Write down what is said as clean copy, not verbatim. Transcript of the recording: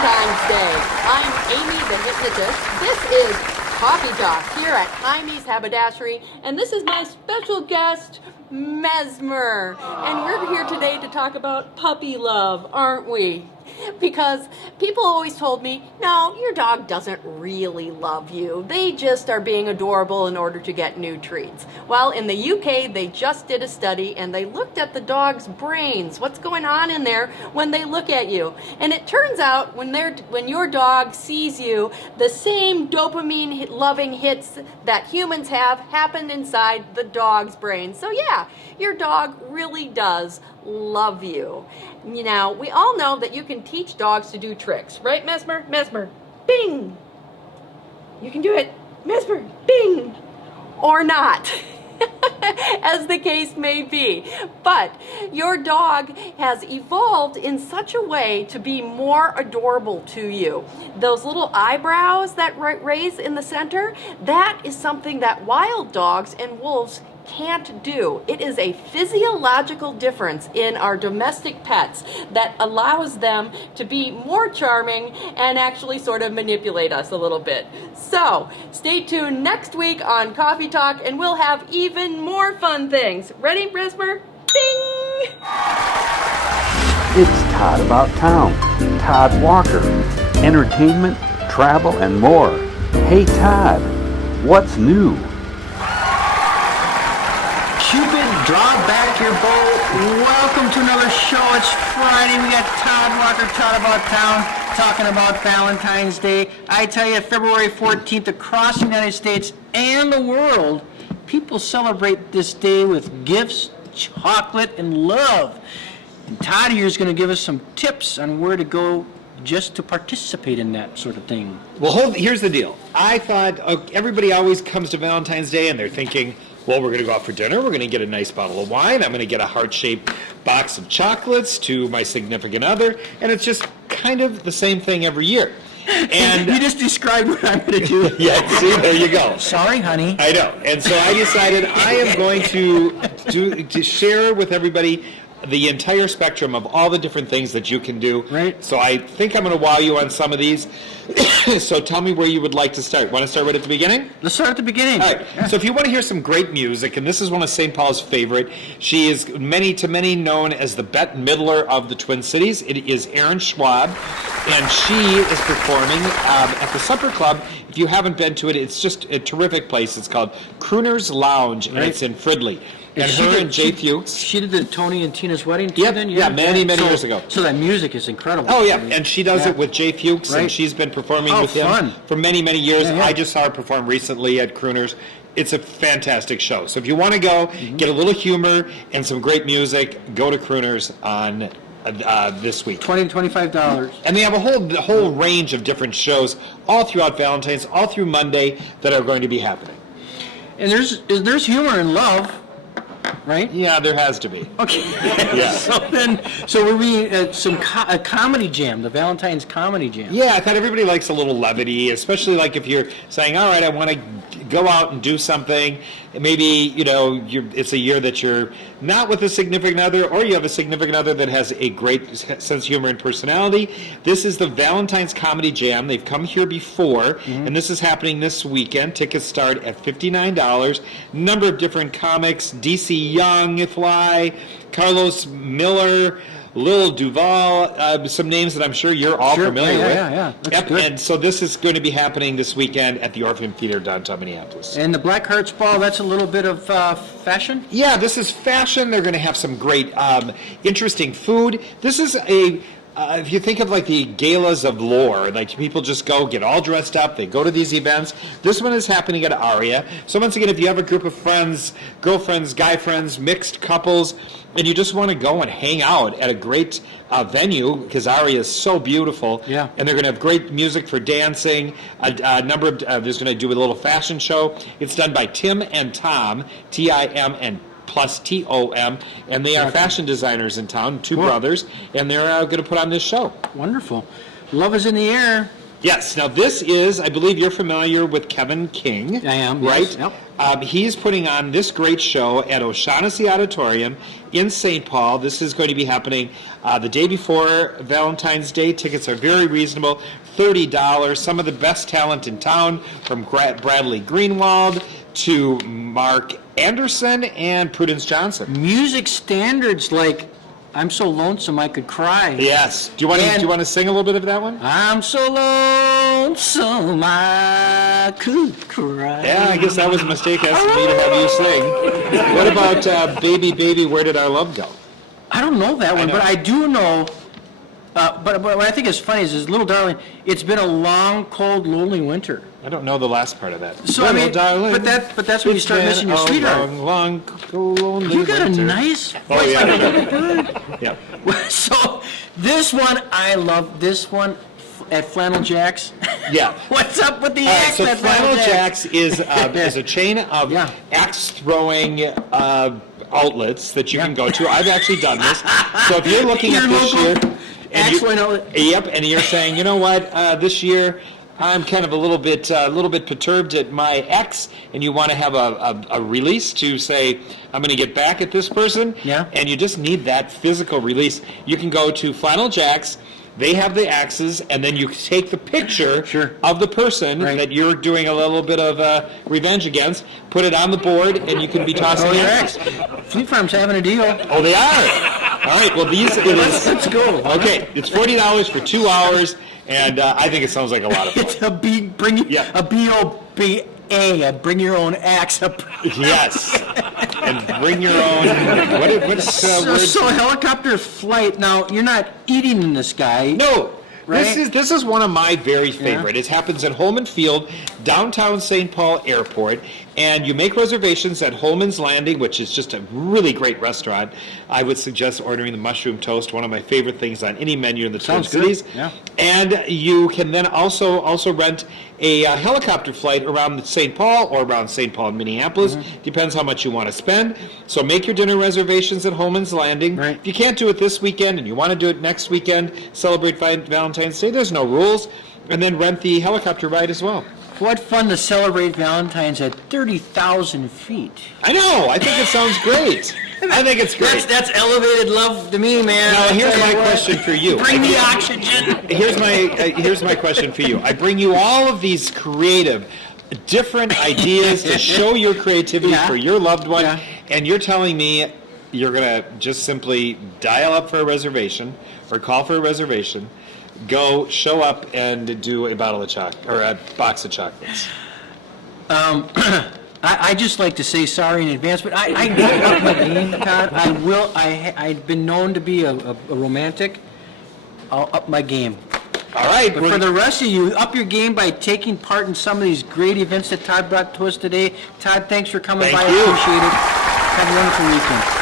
Valentine's Day. I'm Amye The Hypnotist. This is Coffee Talk here at Amye's Haberdasher, and this is my special guest, Mesmer. And we're here today to talk about puppy love, aren't we? Because people always told me, no, your dog doesn't really love you. They just are being adorable in order to get new treats. Well, in the UK, they just did a study and they looked at the dog's brains, what's going on in there when they look at you. And it turns out when your dog sees you, the same dopamine loving hits that humans have happen inside the dog's brain. So yeah, your dog really does love you. Now, we all know that you can teach dogs to do tricks, right, Mesmer? Mesmer, bing! You can do it, Mesmer, bing! Or not, as the case may be. But your dog has evolved in such a way to be more adorable to you. Those little eyebrows that raise in the center, that is something that wild dogs and wolves can't do. It is a physiological difference in our domestic pets that allows them to be more charming and actually sort of manipulate us a little bit. So stay tuned next week on Coffee Talk and we'll have even more fun things. Ready, Mesmer? Bing! It's Todd About Town, Todd Walker, entertainment, travel, and more. Hey Todd, what's new? Cupid, draw back your bow. Welcome to another show. It's Friday. We got Todd Walker, Todd About Town, talking about Valentine's Day. I tell you, February 14th, across the United States and the world, people celebrate this day with gifts, chocolate, and love. And Todd here is going to give us some tips on where to go just to participate in that sort of thing. Well, here's the deal. I thought everybody always comes to Valentine's Day and they're thinking, well, we're going to go out for dinner. We're going to get a nice bottle of wine. I'm going to get a heart-shaped box of chocolates to my significant other. And it's just kind of the same thing every year. And you just described what I'm going to do. Yeah, see, there you go. Sorry, honey. I know. And so I decided I am going to share with everybody the entire spectrum of all the different things that you can do. Right. So I think I'm going to wow you on some of these. So tell me where you would like to start. Want to start right at the beginning? Let's start at the beginning. All right. Yeah. So if you want to hear some great music, and this is one of St. Paul's favorite, she is many known as the Bette Midler of the Twin Cities. It is Erin Schwab, and she is performing at the Supper Club. If you haven't been to it, it's just a terrific place. It's called Crooner's Lounge, and it's in Fridley. And her and Jay Fuchs. She did the Tony and Tina's wedding too, Yep, then? yeah, many years ago. So that music is incredible. Oh, yeah, and she does it with Jay Fuchs, and she's been performing with him for many years. Yeah. I just saw her perform recently at Crooner's. It's a fantastic show. So if you want to go, get a little humor and some great music, go to Crooner's on this week. $20 to $25. And they have a whole range of different shows all throughout Valentine's, all through Monday, that are going to be happening. And there's humor in love, right? Yeah, there has to be. Okay. Yeah. So we're reading a comedy jam, the Valentine's comedy jam. Yeah, I thought everybody likes a little levity, especially like if you're saying, all right, I want to go out and do something. Maybe, it's a year that you're not with a significant other, or you have a significant other that has a great sense of humor and personality. This is the Valentine's Comedy Jam. They've come here before, and this is happening this weekend. Tickets start at $59. Number of different comics: DC Young, Fly, Carlos Miller, Lil Duval, some names that I'm sure you're all familiar with. Yeah. That's good. And so this is going to be happening this weekend at the Orpheum Theater downtown Minneapolis. And the Black Hearts Ball, that's a little bit of fashion? Yeah, this is fashion. They're going to have some great, interesting food. This is if you think of like the galas of lore, like people just go get all dressed up, they go to these events. This one is happening at Aria. So once again, if you have a group of friends, girlfriends, guy friends, mixed couples, and you just want to go and hang out at a great venue, because Aria is so beautiful, and they're going to have great music for dancing. There's going to do a little fashion show. It's done by Tim and Tom, Tim and plus TOM, and they are fashion designers in town, two brothers, and they're going to put on this show. Wonderful. Love is in the air. Yes. Now this is, I believe you're familiar with Kevin King. I am, right? yes, yep. He's putting on this great show at O'Shaughnessy Auditorium in St. Paul. This is going to be happening the day before Valentine's Day. Tickets are very reasonable, $30. Some of the best talent in town, from Bradley Greenwald to Mark Anderson and Prudence Johnson. Music standards like I'm So Lonesome I Could Cry. Yes. Do you want to sing a little bit of that one? I'm so lonesome I could cry. Yeah, I guess that was a mistake as for me to have you sing. What about Baby, Baby, Where Did Our Love Go? I don't know that one, know. but I do know. But what I think is funny is Little Darling, it's been a long, cold, lonely winter. I don't know the last part of that. So I mean, darling, but that's when you start missing your sweetheart. Long, lonely You got winter. a nice voice Oh, yeah. like a little bird. Yeah. So this one, I love this one at Flannel Jack's. Yeah. What's up with the All right, axe so at Flannel Jack's is a chain of Yeah. axe-throwing outlets that you Yeah. can go to. I've actually done this. So if you're looking at Your this local year... axe throwing outlet. Yep, and you're saying, you know what, this year I'm kind of a little bit perturbed at my ex, and you want to have a release to say, I'm going to get back at this person, Yeah. and you just need that physical release. You can go to Flannel Jack's. They have the axes, and then you take the picture Sure. of the person Right. that you're doing a little bit of revenge against, put it on the board, and you can be tossing your axe. Fleet Farm's having a deal. Oh, they are? All right, well, Let's go. Okay, it's $40 for 2 hours, and I think it sounds like a lot of fun. It's a bring your own axe. Yes, and bring your own. What's So helicopter flight. Now you're not eating in the sky. No. Right? This is one of my very favorite. It happens at Holman Field, downtown St. Paul Airport, and you make reservations at Holman's Landing, which is just a really great restaurant. I would suggest ordering the mushroom toast, one of my favorite things on any menu in the Twin Sounds good. Cities. Yeah. And you can then also rent a helicopter flight around St. Paul or around St. Paul and Minneapolis. Depends how much you want to spend. So make your dinner reservations at Holman's Landing. Right. If you can't do it this weekend and you want to do it next weekend, celebrate Valentine's Day, there's no rules. And then rent the helicopter ride as well. What fun to celebrate Valentine's at 30,000 feet. I know. I think it sounds great. I think it's great. That's elevated love to me, man. Now, here's my question for you. Bring the oxygen. Here's my question for you. I bring you all of these creative, different ideas to show your creativity Yeah. for your loved one, Yeah. and you're telling me you're going to just simply dial up for a reservation or call for a reservation, go show up and do a bottle of chocolate or a box of chocolates. I just like to say sorry in advance, but I will up my game, Todd. I will. I've been known to be a romantic. I'll up my game. All right. But for the rest of you, up your game by taking part in some of these great events that Todd brought to us today. Todd, thanks for coming Thank by. you. I appreciate it. Have a wonderful weekend.